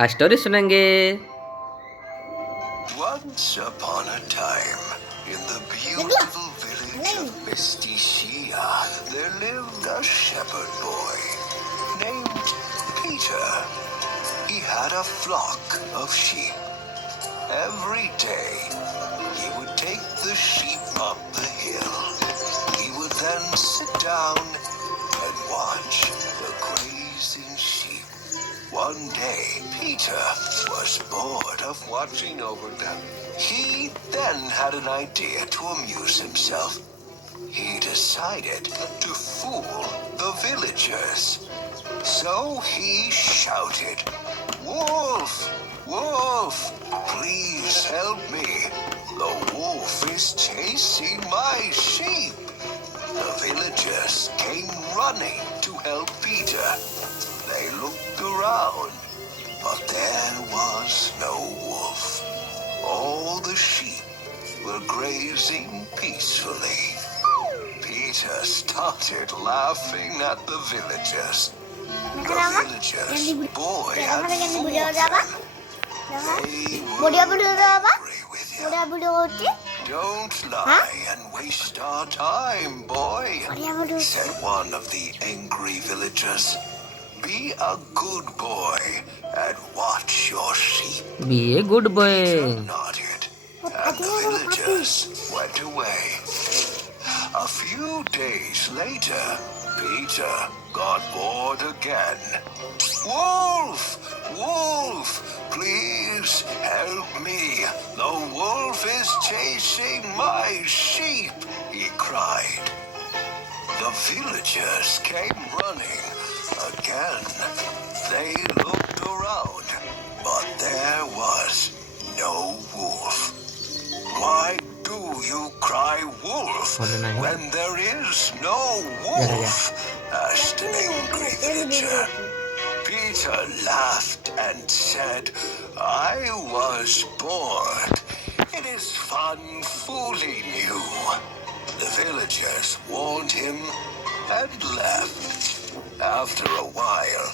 आज स्टोरी सुनेंगे। Once upon a time, in the beautiful village of Misty Shia, there lived a shepherd boy named Peter. He had a flock of sheep. Every day, he would take the sheep up the hill. He would then sit down and watch the grazing sheep. One day, Peter was bored of watching over them. He then had an idea to amuse himself. He decided to fool the villagers. So he shouted, "Wolf! Wolf! Please help me! The wolf is chasing my sheep!" The villagers came running to help Peter. They looked around, but there was no wolf. All the sheep were grazing peacefully. Peter started laughing at the villagers. The villagers' boy had fooled them. They were angry with him. "Don't lie and waste our time, boy," said one of the angry villagers. "Be a good boy and watch your sheep." Be a good boy. Peter nodded, and the villagers went away. A few days later, Peter got bored again. "Wolf! Wolf! Please help me! The wolf is chasing my sheep!" he cried. The villagers came running again. They looked around, but there was no wolf. "Why do you cry wolf when there is no wolf?" asked an angry villager. Peter laughed and said, "I was bored. It is fun fooling you." The villagers warned him and left. After a while,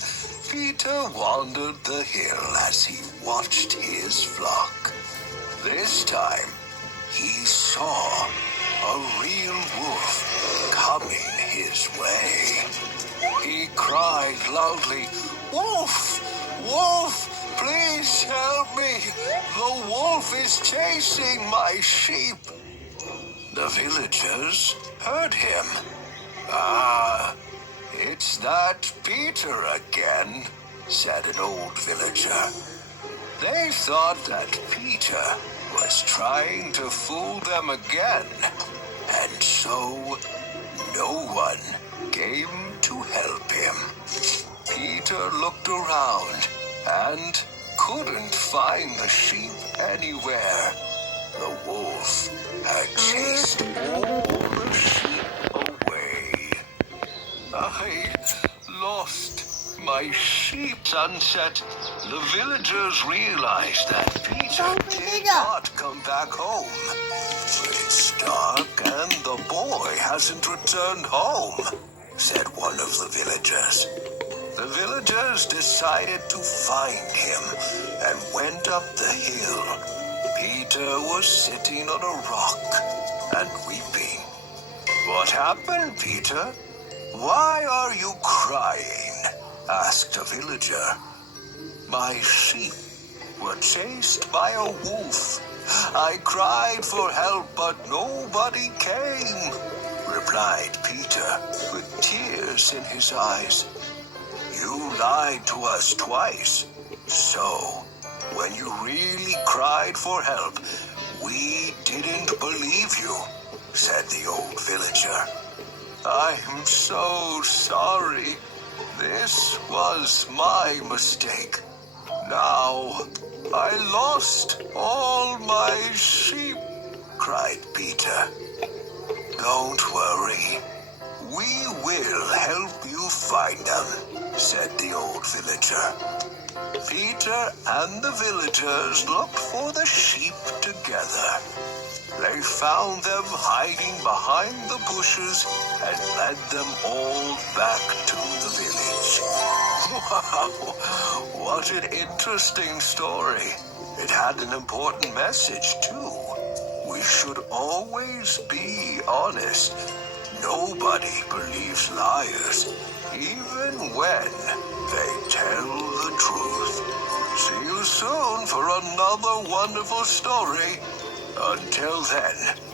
Peter wandered the hill as he watched his flock. This time, he saw a real wolf coming his way. He cried loudly, "Wolf! Wolf! Please help me! The wolf is chasing my sheep!" The villagers heard him. "Ah, it's that Peter again," said an old villager. They thought that Peter was trying to fool them again, and so no one came to help him. Peter looked around and couldn't find the sheep anywhere. The wolf had chased all the sheep away. "I lost my sheep." Sunset, the villagers realized that Peter did not come back home. "It's dark and the boy hasn't returned home," said one of the villagers. The villagers decided to find him and went up the hill. Peter was sitting on a rock and weeping. "What happened, Peter? Why are you crying?" asked a villager. "My sheep were chased by a wolf. I cried for help, but nobody came," replied Peter with tears in his eyes. "You lied to us twice. So, when you really cried for help, we didn't believe you," said the old villager. "I'm so sorry. This was my mistake. Now I lost all my sheep," cried Peter. "Don't worry. We will help you find them," said the old villager. Peter and the villagers looked for the sheep together. They found them hiding behind the bushes and led them all back to the village. Wow, what an interesting story. It had an important message, too. We should always be honest. Nobody believes liars, even when they tell the truth. See you soon for another wonderful story. Until then,